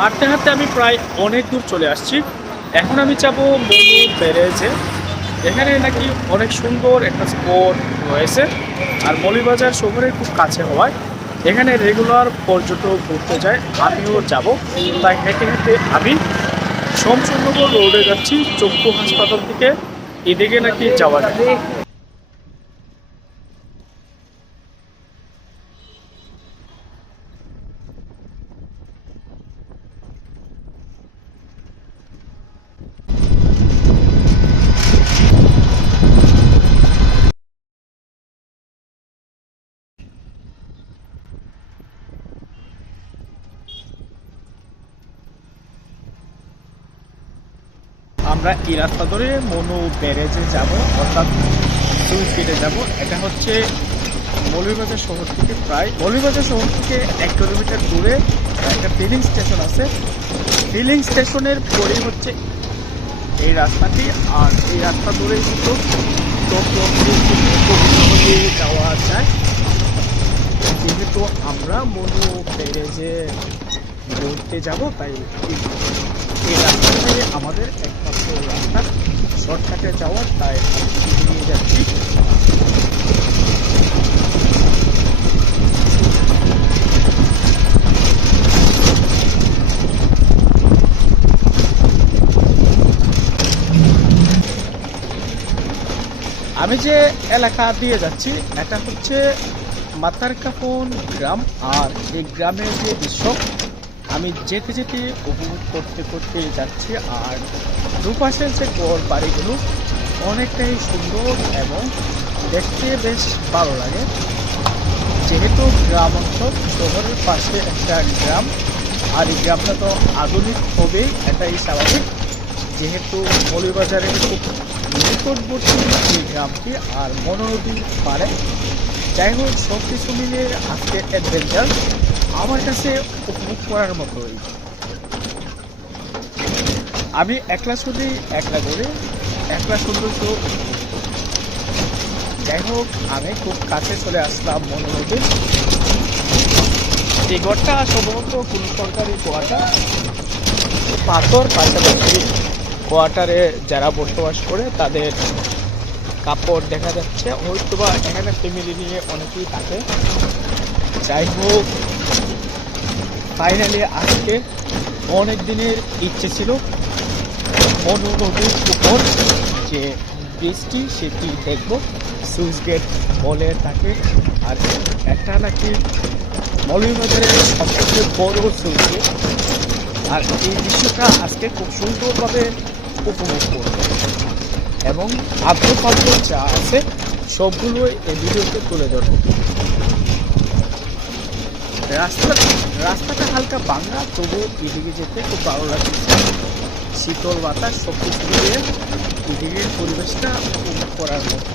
হাঁটতে হাঁটতে আমি প্রায় অনেক দূর চলে আসছি। এখন আমি যাবো মনু ব্যারেজে। এখানে নাকি অনেক সুন্দর একটা স্পট রয়েছে, আর মৌলভীবাজার শহরের খুব কাছে হওয়ায় এখানে রেগুলার পর্যটক ঘুরতে যায়। আমিও যাব, তাই হেঁটে হেঁটে আমি শমশাননগর রোডে যাচ্ছি। চক্ষু হাসপাতাল থেকে এদিকে নাকি যাওয়া যায়। আমরা এই রাস্তা ধরে মনু ব্যারেজে যাব, অর্থাৎ সুইচ গেটে যাব। এটা হচ্ছে মৌলভীবাজার শহর থেকে মৌলভীবাজার শহর থেকে 1 কিলোমিটার দূরে একটা ফিলিং স্টেশন আছে। ফিলিং স্টেশনের পরেই হচ্ছে এই রাস্তাটি, আর এই রাস্তা ধরে কিন্তু যাওয়া যায়। যেহেতু আমরা মনু ব্যারেজে ঘুরতে যাব, তাই এই রাস্তাটাই আমাদের একমাত্র রাস্তা শর্টকাটে যাওয়ার, তাই নিয়ে যাচ্ছি। আমি যে এলাকা দিয়ে যাচ্ছি এটা হচ্ছে মাতারকাপন গ্রাম, আর এই গ্রামের যে দৃশ্য আমি যেতে যেতে উপভোগ করতে করতে যাচ্ছি। আর দুপাশের যে ঘর বাড়িগুলো অনেকটাই সুন্দর এবং দেখতে বেশ ভালো লাগে। যেহেতু গ্রাম অঞ্চল, শহরের পাশে একটা গ্রাম, আর এই গ্রামটা তো আধুনিক হবেই, এটাই স্বাভাবিক। যেহেতু মৌলভীবাজারের খুব নিকটবর্তী এই গ্রামটি, আর মনোনদীর পারে। যাই হোক, সব কিছু মিলে আজকে অ্যাডভেঞ্চার আমার কাছে উপভোগ করার মতোই। আমি একলা শুধু একলা করে একলা সৌন্দর্য। যাই হোক, আমি খুব কাছে চলে আসলাম মনোনদীর। এই ঘরটা সম্ভবত কোন সরকারি কোয়ার্টার, পাথর পাশাপাশি কোয়ার্টারে যারা বসবাস করে তাদের কাপড় দেখা যাচ্ছে, হয়তো বা এখানে ফ্যামিলি নিয়ে অনেকেই থাকে। যাই হোক, ফাইনালি আজকে অনেক দিনের ইচ্ছে ছিল মনু নদীর উপর যে ব্রিজটি সেটি দেখব। সুইচ গেট বলে থাকে, আর একটা নাকি মৌলভীবাজারের সবচেয়ে বড় সুইচ গেট। আর এই দৃশ্যটা আজকে খুব সুন্দরভাবে উপভোগ করব, এবং আদ্যপাদ্য যা আছে সবগুলোই এই ভিডিওতে তুলে ধরব। রাস্তাটা হালকা ভাঙা, তবু এদিকে যেতে খুব ভালো লাগছে। শীতল বাতাস সব কিছু মিলিয়ে এদিকের পরিবেশটা উপভোগ করার মতো।